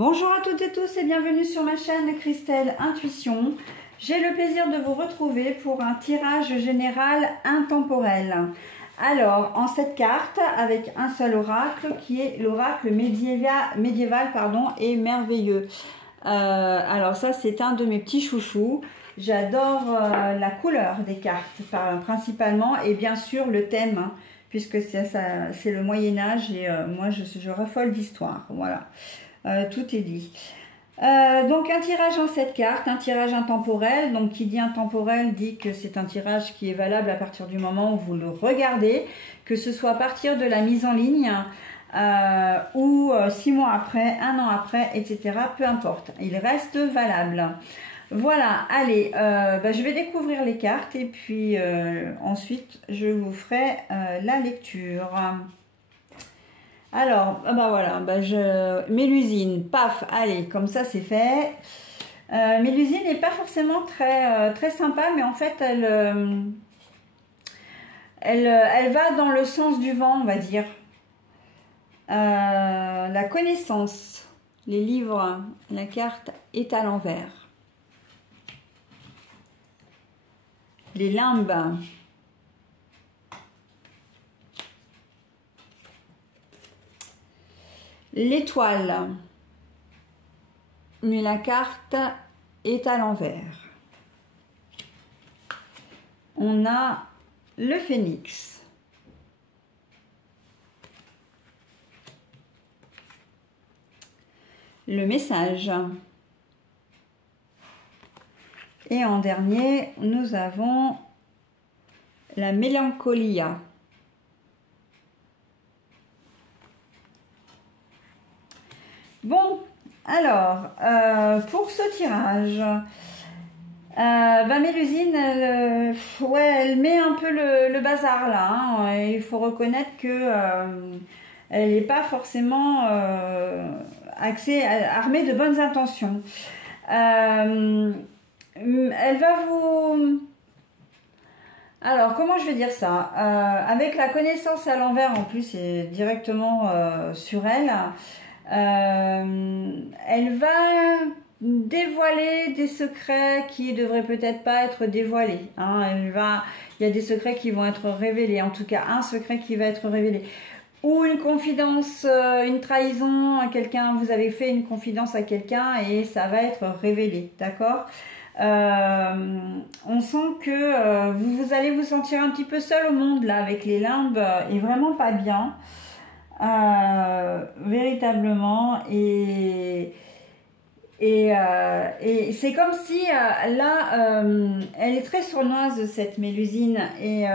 Bonjour à toutes et tous et bienvenue sur ma chaîne Christelle Intuition. J'ai le plaisir de vous retrouver pour un tirage général intemporel. Alors, en cette carte, avec un seul oracle qui est l'oracle médiéval et merveilleux. Alors ça, c'est un de mes petits chouchous. J'adore la couleur des cartes principalement et bien sûr le thème, hein, puisque c'est le Moyen-Âge et moi je raffole d'histoire. Voilà. Tout est dit. Donc un tirage en 7 cartes, un tirage intemporel. Donc qui dit intemporel dit que c'est un tirage qui est valable à partir du moment où vous le regardez, que ce soit à partir de la mise en ligne ou 6 mois après, 1 an après, etc. Peu importe, il reste valable. Voilà, allez, je vais découvrir les cartes et puis ensuite je vous ferai la lecture. Alors, voilà, Mélusine, paf, allez, comme ça c'est fait. Mélusine n'est pas forcément très sympa, mais en fait, elle va dans le sens du vent, on va dire. La connaissance, les livres, la carte est à l'envers. Les limbes. L'étoile, mais la carte est à l'envers. On a le phénix. Le message. Et en dernier, nous avons la mélancolia. Bon, alors, pour ce tirage, Mélusine, elle met un peu le bazar là. Hein, et il faut reconnaître que elle n'est pas forcément armée de bonnes intentions. Elle va vous... Alors, comment je vais dire ça? Avec la connaissance à l'envers, en plus, c'est directement sur elle. Elle va dévoiler des secrets qui devraient peut-être pas être dévoilés. Hein. Il y a des secrets qui vont être révélés, en tout cas un secret qui va être révélé. Ou une confidence, une trahison à quelqu'un, vous avez fait une confidence à quelqu'un et ça va être révélé, d'accord? On sent que vous allez vous sentir un petit peu seul au monde là avec les limbes et vraiment pas bien. Véritablement et c'est comme si là elle est très sournoise cette Mélusine et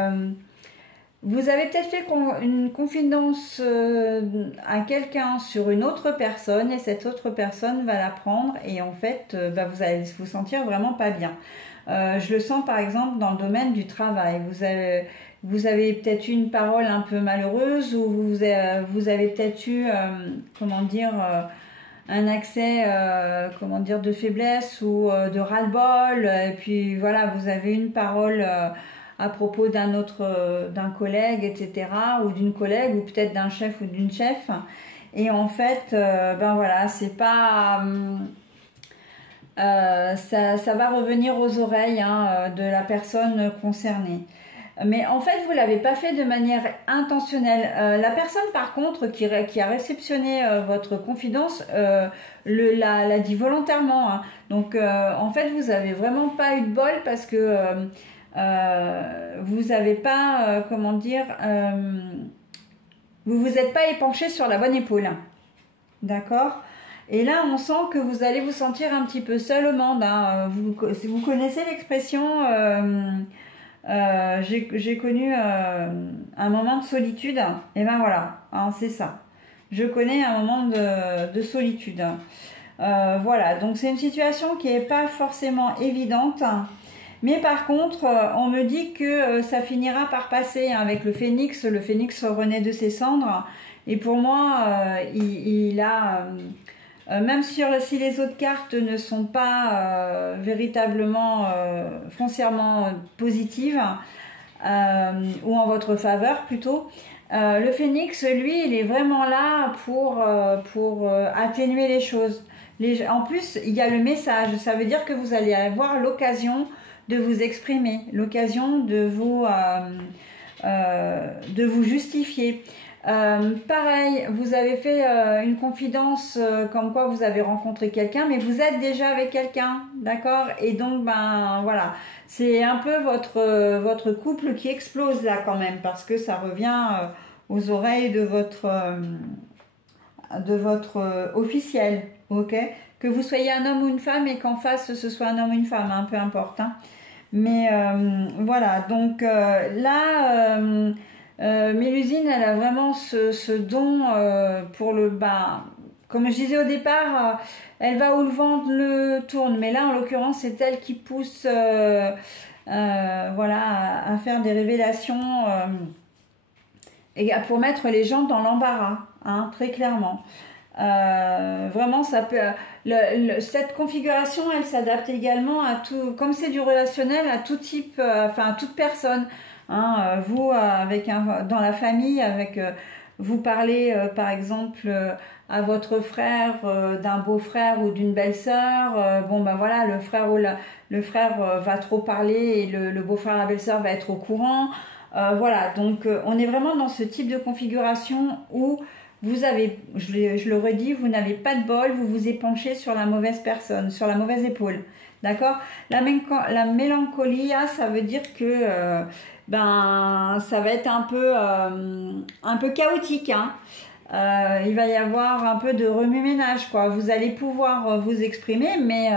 vous avez peut-être fait une confidence à quelqu'un sur une autre personne et cette autre personne va la prendre et en fait vous allez vous sentir vraiment pas bien. Je le sens par exemple dans le domaine du travail. Vous avez peut-être eu une parole un peu malheureuse ou vous avez peut-être eu, un accès, de faiblesse ou de ras-le-bol. Et puis voilà, vous avez une parole à propos d'un collègue, etc. ou d'une collègue ou peut-être d'un chef ou d'une chef. Et en fait, voilà, c'est pas... ça va revenir aux oreilles de la personne concernée. Mais en fait, vous ne l'avez pas fait de manière intentionnelle. La personne, par contre, qui a réceptionné votre confidence, l'a dit volontairement. Hein. Donc, en fait, vous n'avez vraiment pas eu de bol parce que vous n'avez pas, vous vous êtes pas épanché sur la bonne épaule. D'accord ? Et là, on sent que vous allez vous sentir un petit peu seul au monde. Hein. Vous connaissez l'expression... j'ai connu un moment de solitude et ben voilà, hein, c'est ça, je connais un moment de solitude, voilà, donc c'est une situation qui n'est pas forcément évidente, mais par contre on me dit que ça finira par passer avec le phénix renaît de ses cendres et pour moi il a... même si les autres cartes ne sont pas véritablement foncièrement positives ou en votre faveur plutôt, Le phénix, lui, il est vraiment là pour atténuer les choses. En plus, il y a le message. Ça veut dire que vous allez avoir l'occasion de vous exprimer, l'occasion de vous justifier. Pareil, vous avez fait une confidence comme quoi vous avez rencontré quelqu'un, mais vous êtes déjà avec quelqu'un, d'accord? Et donc, ben voilà, c'est un peu votre couple qui explose là quand même, parce que ça revient aux oreilles de votre officiel, ok? Que vous soyez un homme ou une femme et qu'en face ce soit un homme ou une femme, hein, peu importe. Hein. Mais voilà, donc là... Mélusine, elle a vraiment ce don pour le bas. Comme je disais au départ, elle va où le vent le tourne. Mais là, en l'occurrence, c'est elle qui pousse voilà, à faire des révélations et pour mettre les gens dans l'embarras, hein, très clairement. Vraiment, ça peut. Cette configuration, elle s'adapte également à tout. Comme c'est du relationnel, à tout type, enfin à toute personne. Hein, vous, dans la famille, vous parlez par exemple à votre frère d'un beau-frère ou d'une belle-sœur. Bon ben voilà, le frère va trop parler et le beau-frère, la belle-sœur va être au courant. Voilà, donc on est vraiment dans ce type de configuration où vous avez, je le redis, vous n'avez pas de bol, vous vous épanchez sur la mauvaise personne, sur la mauvaise épaule. D'accord? La mélancolie, ça veut dire que ben ça va être un peu chaotique, hein. Il va y avoir un peu de remue-ménage, quoi. Vous allez pouvoir vous exprimer, mais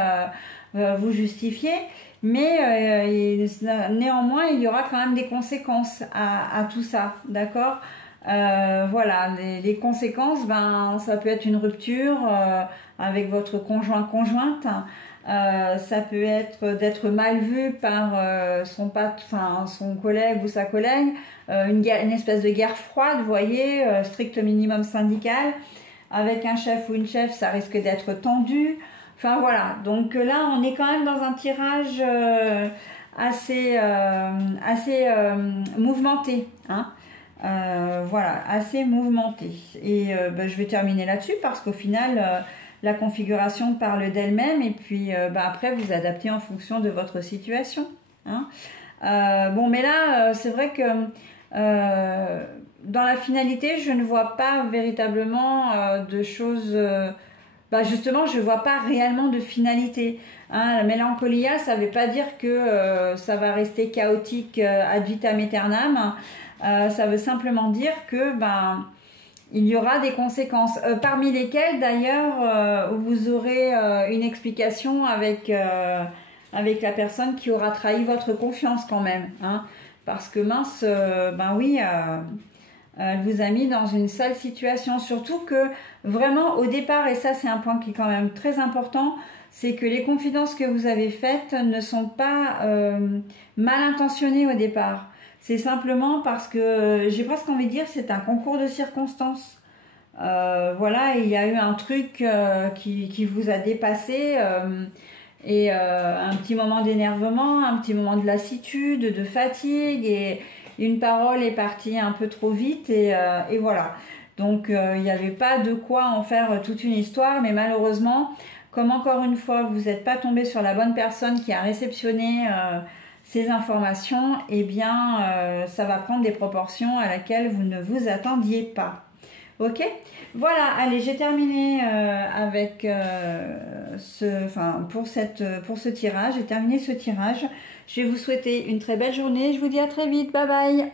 vous justifier, mais néanmoins il y aura quand même des conséquences à tout ça, d'accord? Voilà, les conséquences, ben ça peut être une rupture avec votre conjointe. Ça peut être d'être mal vu par son collègue ou sa collègue, une espèce de guerre froide, vous voyez, strict minimum syndical. Avec un chef ou une chef, ça risque d'être tendu. Enfin voilà, donc là on est quand même dans un tirage assez mouvementé, hein. Voilà, assez mouvementé. Et je vais terminer là-dessus parce qu'au final... la configuration parle d'elle-même et puis après vous adaptez en fonction de votre situation. Hein. Bon, mais là, c'est vrai que dans la finalité, je ne vois pas véritablement de choses... justement, je ne vois pas réellement de finalité. Hein. La mélancolia, ça ne veut pas dire que ça va rester chaotique ad vitam aeternam. Ça veut simplement dire que... il y aura des conséquences, parmi lesquelles d'ailleurs vous aurez une explication avec la personne qui aura trahi votre confiance quand même, hein, parce que mince, oui, elle vous a mis dans une sale situation, surtout que vraiment au départ, et ça c'est un point qui est quand même très important, c'est que les confidences que vous avez faites ne sont pas mal intentionnées au départ. C'est simplement parce que j'ai presque envie de dire c'est un concours de circonstances. Voilà, il y a eu un truc qui vous a dépassé et un petit moment d'énervement, un petit moment de lassitude, de fatigue et une parole est partie un peu trop vite et voilà. Donc il n'y avait pas de quoi en faire toute une histoire, mais malheureusement, comme encore une fois vous n'êtes pas tombé sur la bonne personne qui a réceptionné ces informations, eh bien ça va prendre des proportions à laquelle vous ne vous attendiez pas. Ok, voilà, allez, j'ai terminé avec pour ce tirage, j'ai terminé ce tirage. Je vais vous souhaiter une très belle journée, je vous dis à très vite, bye bye.